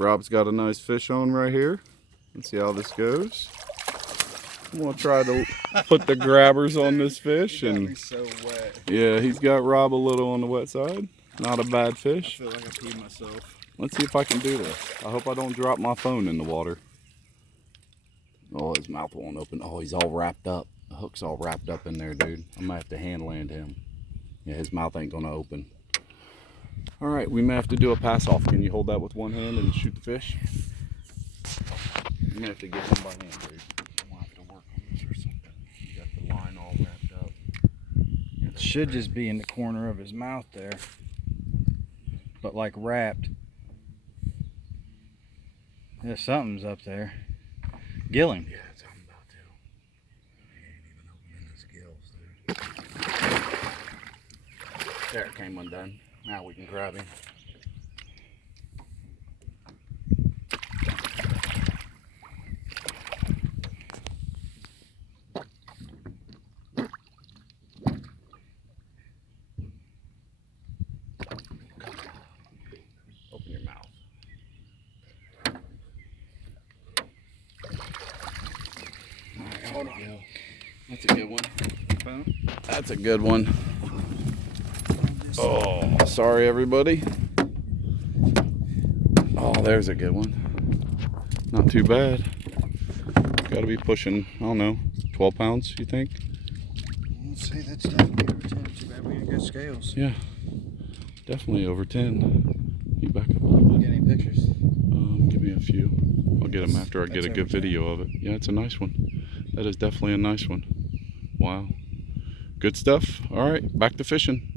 Rob's got a nice fish on right here. Let's see how this goes. I'm gonna try to put the grabbers on this fish, and so wet. Yeah, he's got Rob a little on the wet side. Not a bad fish. I feel like I peed myself. Let's see if I can do this. I hope I don't drop my phone in the water. Oh, his mouth won't open. Oh, he's all wrapped up. The hook's all wrapped up in there, dude. I'm gonna have to hand land him. Yeah, his mouth ain't gonna open. All right, we may have to do a pass off. Can you hold that with one hand and shoot the fish? You may have to get him by hand, dude. I'm gonna have to work on this or something. You got the line all wrapped up. It should just be in the corner of his mouth there, but like wrapped. Yeah, something's up there. Gilling. Yeah, that's what I'm about to. He ain't even opening his gills, dude. There, it came undone. Now we can grab him. Open your mouth. All right, hold on. That's a good one. That's a good one. Oh, sorry everybody. Oh, there's a good one. Not too bad. Got to be pushing, I don't know, 12 pounds, you think? Let's say that's definitely over 10. Too bad we didn't get scales. Yeah, definitely over 10. You back up a little bit. Get any pictures? Give me a few. I'll get them after I get a good video of it. Yeah, it's a nice one. That is definitely a nice one. Wow. Good stuff. All right, back to fishing.